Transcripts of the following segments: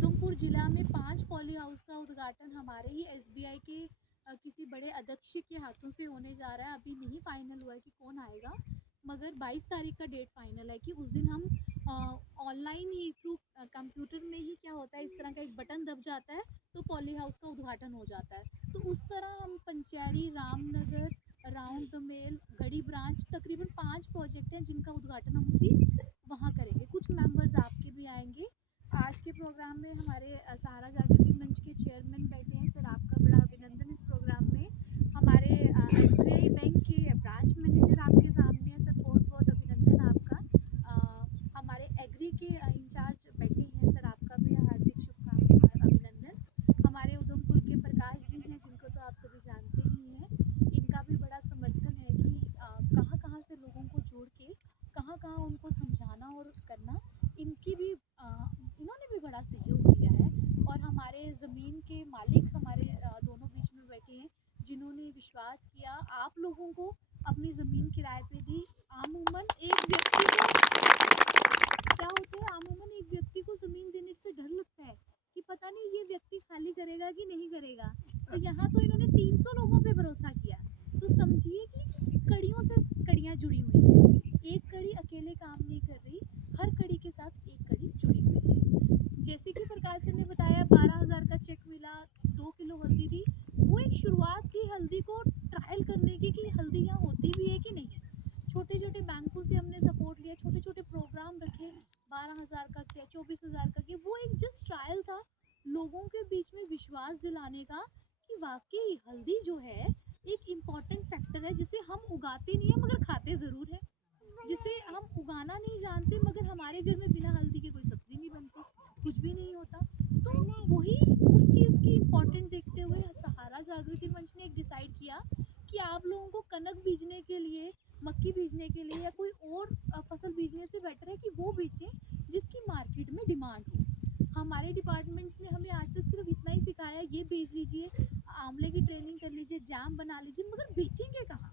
उधमपुर जिला में 5 poly house का उद्घाटन हमारे ही एसबीआई के किसी बड़े अध्यक्ष के हाथों से होने जा रहा है। अभी नहीं फाइनल हुआ है कि कौन आएगा, मगर 22 तारीख का डेट फाइनल है कि उस दिन हम ऑनलाइन ही थ्रू कंप्यूटर में ही क्या होता है, इस तरह का एक बटन दब जाता है तो पॉली हाउस का उद्घाटन हो जाता है। तो उस तरह हम Panchari, Ramnagar, round the mail, Garhi branch, तकरीबन 5 प्रोजेक्ट हैं जिनका उद्घाटन हम उसी वहाँ करेंगे। कुछ मेंबर्स आपके भी आएंगे। आज के प्रोग्राम में हमारे सहारा जागृति मंच के चेयरमैन बैठे हैं, सर आपका बड़ा अभिनंदन इस प्रोग्राम में। हमारे एसबीआई बैंक के ब्रांच मैनेजर आपके सामने हैं, सर बहुत बहुत अभिनंदन आपका। हमारे एग्री के इंचार्ज बैठे हैं, सर आपका भी हार्दिक शुभकामनाएं, अभिनंदन। हमारे उधमपुर के प्रकाश जी हैं जिनको तो आप सभी जानते ही हैं, इनका भी बड़ा समर्थन है कि कहाँ कहाँ से लोगों को जोड़ के कहाँ कहाँ उनको समझाना और करना, इनकी भी इन्होंने भी बड़ा सहयोग दिया है। और हमारे ज़मीन के मालिक हमारे दोनों बीच में बैठे हैं, जिन्होंने विश्वास किया आप लोगों को, अपनी ज़मीन किराए पे दी। आमूमन एक व्यक्ति को क्या होता है, आमूमन एक व्यक्ति को ज़मीन देने से डर लगता है कि पता नहीं ये व्यक्ति खाली करेगा कि नहीं करेगा। तो यहाँ तो इन्होंने 300 लोगों पे भरोसा किया। तो समझिए कि कड़ियों से कड़ियाँ जुड़ी हुई हैं, एक कड़ी अकेले काम नहीं कर रही, हर कड़ी के साथ एक कड़ी जुड़ी हुई है। जैसे कि प्रकाश सर ने बताया 12,000 का चेक मिला, 2 किलो हल्दी दी। वो एक शुरुआत थी हल्दी को ट्रायल करने की कि हल्दी यहाँ होती भी है कि नहीं। छोटे छोटे बैंकों से हमने सपोर्ट लिया, छोटे छोटे प्रोग्राम रखे, 12,000 का किया, 24,000 का किया। वो एक जस्ट ट्रायल था, लोगों के बीच में विश्वास दिलाने का कि वाकई हल्दी जो है एक इम्पॉर्टेंट फैक्टर है, जिसे हम उगाते नहीं है मगर खाते ज़रूर है, जिसे हम उगाना नहीं जानते मगर हमारे घर में बिना हल्दी के कोई सब्जी नहीं बनती, कुछ भी नहीं होता। तो वही उस चीज़ की इम्पोर्टेंट देखते हुए सहारा जागृति मंच ने एक डिसाइड किया कि आप लोगों को कनक बीजने के लिए, मक्की बीजने के लिए या कोई और फसल बीजने से बेटर है कि वो बेचें जिसकी मार्केट में डिमांड हो। हमारे डिपार्टमेंट्स ने हमें आज तक सिर्फ इतना ही सिखाया, ये बेच लीजिए, आंवले की ट्रेनिंग कर लीजिए, जाम बना लीजिए, मगर बेचेंगे कहाँ।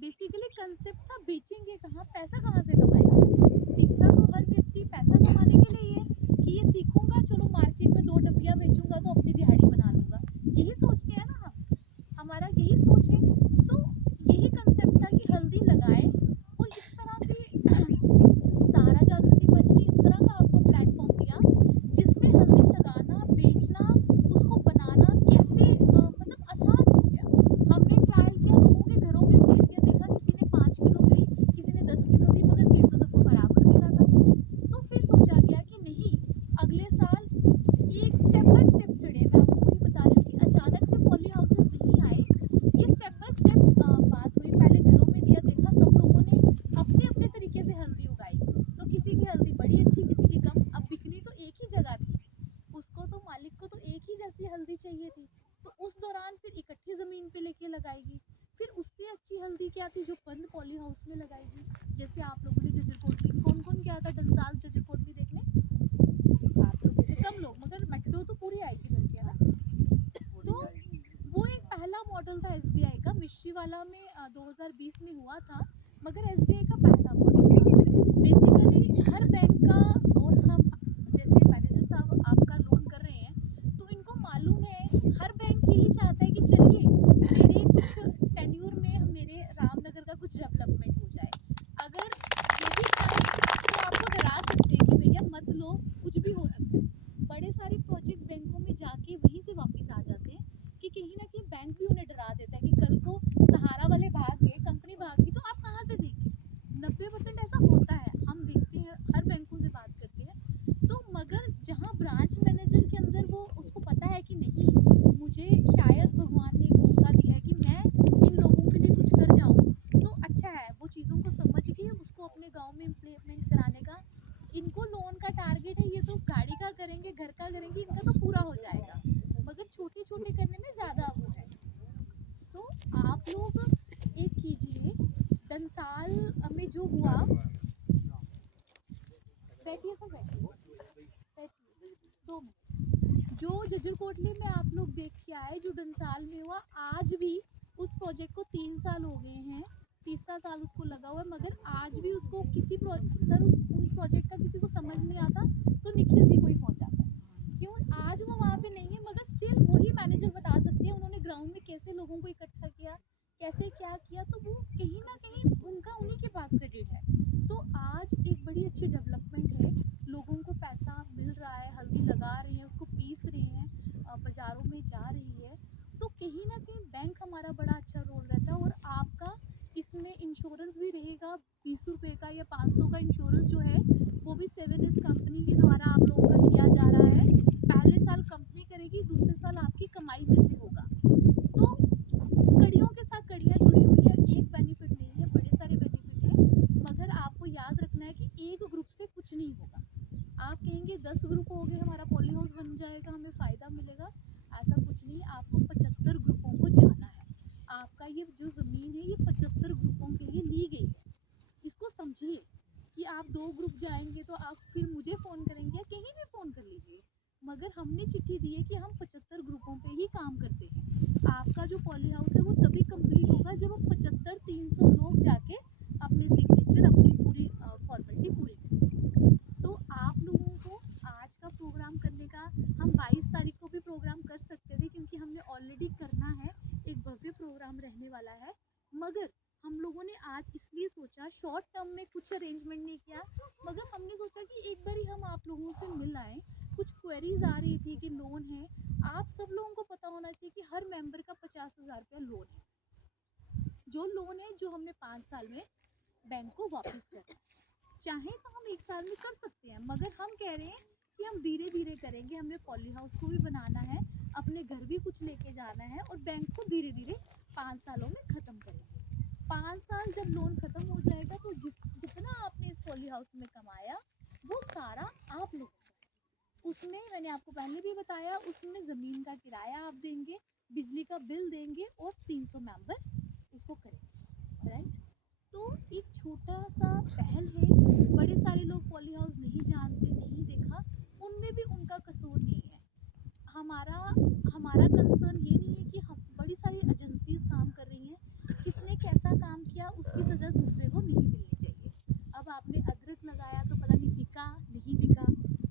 बेसिकली कंसेप्ट था बेचेंगे कहाँ, पैसा कहाँ से कमाएंगे। सीखता तो हर व्यक्ति पैसा कमाने के लिए ही है कि ये सीखूंगा, चलो मार्केट में 2 डब्बियाँ बेचूंगा तो अपनी दिहाड़ी बना लूंगा, यही सोचते हैं ना हम, हमारा यही सोच है। तो यही कंसेप्ट था कि हल्दी लगाए, और इस तरह की सहारा जागृति मंच ने इस तरह का आपको प्लेटफॉर्म दिया जिसमें हल्दी लगाना, बेचना, उसको बनाना कैसे मतलब आसान हो गया। हमने ट्रायल किया, लोगों के घरों में सीढ़ियाँ देखा, किसी ने 5 किलो दी, किसी ने 10 किलो दी, मगर सीढ़ तो सबको बराबर मिला था। तो फिर सोचा गया कि नहीं, अगले साल एक स्टेप बाय स्टेप चढ़े। मैं आपको वही बता रही हूँ कि अचानक से पॉली हाउसेस नहीं आए, ये स्टेप बाय स्टेप बात हुई। पहले घरों में दिया, देखा सब लोगों ने अपने अपने तरीके से हल्दी उगाई, तो किसी की हल्दी बड़ी अच्छी, किसी की कम। अब बिकनी तो एक ही जगह थी, उसको तो मालिक को तो एक ही जैसी हल्दी चाहिए थी। तो उस दौरान फिर इकट्ठी ज़मीन पे लेके लगाएगी, फिर उससे अच्छी हल्दी क्या थी जो बंद पॉली हाउस में लगाएगी। जैसे आप लोगों ने जजर कोटली, कौन कौन गया था डंसाल जजर कोटली देखने? आप लोग गए थे, कम लोग, मगर मेट्रो तो पूरी आई थी भर के, है ना। तो वो एक पहला मॉडल था एसबीआई का, मिश्री वाला में 2020 में हुआ था, मगर एसबीआई का पहला मॉडल था। बेसिकली हर बैंक का, और हम जैसे मैनेजर साहब आपका लोन कर रहे हैं, तो इनको मालूम है हर बैंक यही चाहता है कि चलिए मेरे कुछ टेन्यूर में मेरे रामनगर का कुछ डेवलपमेंट हो जाए। अगर यही चाहे तो आपको डरा सकते हैं कि भैया मत लो, कुछ भी हो सकता है। बड़े सारे प्रोजेक्ट बैंकों में जाके वहीं से वापस आ जाते हैं कि कहीं ना कहीं बैंक भी उन्हें डरा देता है कि कल को सहारा वाले भाग गए, कंपनी भाग गई, तो आप कहाँ से देंगे। 90% ऐसा होता है, हम देखते हैं, हर बैंकों से बात करते हैं। तो मगर जहाँ ब्रांच मैनेजर के अंदर वो उसको पता है कि नहीं, मुझे शायद भगवान ने एक मौका दिया है कि मैं इन लोगों के लिए कुछ कर जाऊँ, तो अच्छा है, वो चीज़ों को समझ के उसको अपने गांव में इम्प्लीमेंट कराने का। इनको लोन का टारगेट है, ये तो गाड़ी का करेंगे, घर का करेंगे, इनका तो पूरा हो जाएगा, मगर छोटे छोटे करने में ज़्यादा वो है। तो आप लोग एक कीजिए, दंसाल में जो हुआ, बैठिए सर, बैठिए 2 मिनट। जो जजर कोटली में आप लोग देख के आए, जो डंसाल में हुआ, आज भी उस प्रोजेक्ट को 3 साल हो गए हैं, तीसरा साल उसको लगा हुआ है, मगर आज भी उसको किसी सर उस प्रोजेक्ट का किसी को समझ नहीं आता तो निखिल जी को ही पहुंचाता है। लोगों को इकट्ठा किया, कैसे क्या किया, तो वो कहीं ना कहीं उनका उन्हीं के पास क्रेडिट है। तो आज एक बड़ी अच्छी डेवलपमेंट है, लोगों को पैसा मिल रहा है, हल्दी लगा रहे हैं, उसको पीस रहे हैं, बाज़ारों में जा रही है। तो कहीं न कहीं बैंक हमारा बड़ा अच्छा रोल रहता है। और आपका इसमें इंश्योरेंस भी रहेगा, ₹20 का या 500 का इंश्योरेंस जो है, वो भी 7S कंपनी के द्वारा आप लोगों का किया जा रहा है। पहले साल कंपनी करेगी, दूसरे साल आपकी कमाई में से होगा। तो कड़ियों के साथ कड़ियाँ जुड़ी हुई है, एक बेनिफिट नहीं है, बड़े सारे बेनिफिट हैं। मगर आपको याद रखना है कि एक ग्रुप से कुछ नहीं होगा। आप कहेंगे 10 ग्रुप हो गए, हमारा पॉली हाउस बन जाएगा, हमें फ़ायदा मिलेगा, ऐसा कुछ नहीं। आपको 75 ग्रुपों को जाना है। आपका ये जो ज़मीन है, ये 75 ग्रुपों के लिए ली गई है। इसको समझिए कि आप 2 ग्रुप जाएँगे तो आप फिर मुझे फ़ोन करेंगे या कहीं भी फ़ोन कर लीजिए। मगर हमने चिट्ठी दी है कि हम 75 ग्रुपों पे ही काम करते हैं। आपका जो पॉली हाउस है वो तभी कंप्लीट होगा जब हम 75 300 लोग जाके अपने सिग्नेचर, अपनी पूरी फॉर्मेलिटी पूरी करें। तो आप लोगों को आज का प्रोग्राम करने का, हम 22 तारीख को भी प्रोग्राम कर सकते थे क्योंकि हमने ऑलरेडी करना है, एक भव्य प्रोग्राम रहने वाला है। मगर हम लोगों ने आज इसलिए सोचा, शॉर्ट टर्म में कुछ अरेंजमेंट नहीं किया, मगर हमने सोचा कि एक बारी हम आप लोगों से मिल आएँ। कुछ क्वेरीज आ रही थी कि लोन है, आप सब लोगों को पता होना चाहिए कि हर मेंबर का 50,000 रुपया लोन है। जो लोन है, जो हमने 5 साल में बैंक को वापस करना है। चाहे तो हम 1 साल में कर सकते हैं, मगर हम कह रहे हैं कि हम धीरे-धीरे करेंगे, हमने पॉली हाउस को भी बनाना है, अपने घर भी कुछ लेके जाना है और बैंक को धीरे-धीरे 5 सालों में ख़त्म करेंगे। 5 साल जब लोन ख़त्म हो जाएगा तो जितना आपने इस पॉली हाउस में कमाया, वो सारा आप लोगों का है। उसमें मैंने आपको पहले भी बताया, उसमें ज़मीन का किराया आप देंगे, बिजली का बिल देंगे और 300 मेंबर उसको करेंगे, राइट? तो एक छोटा-सा पहल है, बड़े सारे लोग पॉली हाउस नहीं जानते, नहीं देखा, उनमें भी उनका कसूर नहीं है। हमारा हमारा कंसर्न ये नहीं है कि हम बड़ी सारी एजेंसीज़ काम कर रही हैं, किसने कैसा काम किया उसकी सज़ा दूसरे को नहीं मिलनी चाहिए। अब आपने अदरक लगाया तो पता नहीं बिका, नहीं बिका,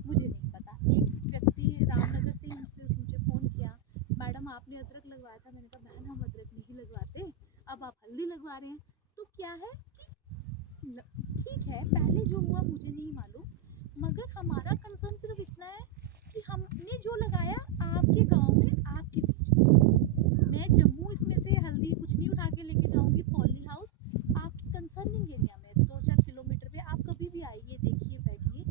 मुझे नहीं पता। एक व्यक्ति रामनगर से ही मुझे फ़ोन किया, मैडम आपने अदरक लगवाया था, मैंने कहा बहन हम अदरक नहीं लगवाते, अब आप हल्दी लगवा रहे हैं। तो क्या है कि ठीक है, पहले जो हुआ मुझे नहीं मालूम, मगर हमारा कंसर्न सिर्फ इतना है कि हमने जो लगाया आपके गांव में, आपके बीच में। मैं जम्मू इसमें से हल्दी कुछ नहीं उठा के लेके जाऊंगी, पॉली हाउस आपके कंसर्निंग एरिया में 2-4 किलोमीटर पे आप कभी भी आइए, देखिए, बैठिए।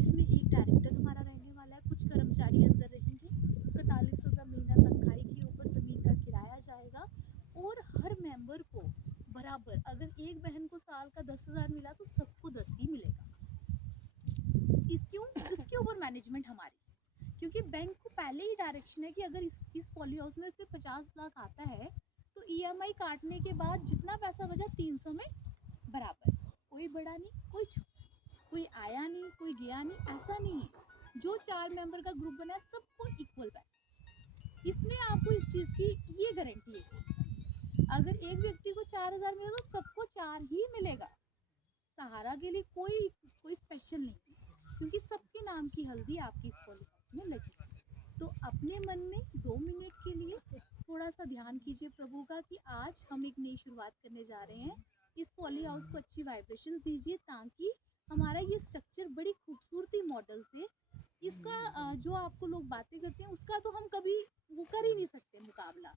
इसमें एक डायरेक्टर हमारा रहने वाला है, कुछ कर्मचारी अंदर रहेंगे, 4100 रुपया महीना तनख्वाही के ऊपर ज़मीन का किराया जाएगा। और हर मेंबर को बराबर, अगर एक बहन को साल का 10,000 मिला तो सबको 10 ही मिलेगा। इसके ऊपर मैनेजमेंट हमारी, क्योंकि बैंक को पहले ही डायरेक्शन है कि अगर इस पॉली हाउस में से 50 लाख आता है तो ईएमआई काटने के बाद जितना पैसा बचा 300 में बराबर, कोई बड़ा नहीं, कोई छोटा, कोई आया नहीं, कोई गया नहीं, ऐसा नहीं है। जो 4 मेंबर का ग्रुप बना है सबको इक्वल पैसा। इसमें आपको इस चीज़ की ये गारंटी है, अगर एक व्यक्ति को 4,000 मिला तो सबको 4 ही मिलेगा। सहारा के लिए कोई कोई स्पेशल नहीं है, क्योंकि सबके नाम की हल्दी आपकी इस पॉली हाउस में लगी है। तो अपने मन में 2 मिनट के लिए थोड़ा सा ध्यान कीजिए प्रभु का कि आज हम एक नई शुरुआत करने जा रहे हैं। इस पॉली हाउस को अच्छी वाइब्रेशंस दीजिए ताकि हमारा ये स्ट्रक्चर बड़ी खूबसूरती मॉडल से, इसका जो आपको लोग बातें करते हैं उसका तो हम कभी वो कर ही नहीं सकते मुकाबला।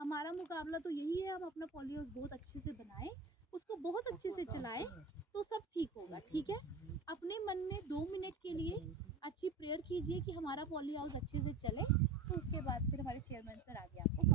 हमारा मुकाबला तो यही है, हम अपना पॉली हाउस बहुत अच्छे से बनाएं, उसको बहुत अच्छे से चलाएं, तो सब ठीक होगा। ठीक है, अपने मन में 2 मिनट के लिए अच्छी प्रेयर कीजिए कि हमारा पॉली हाउस अच्छे से चले, तो उसके बाद फिर हमारे चेयरमैन सर आगे आपको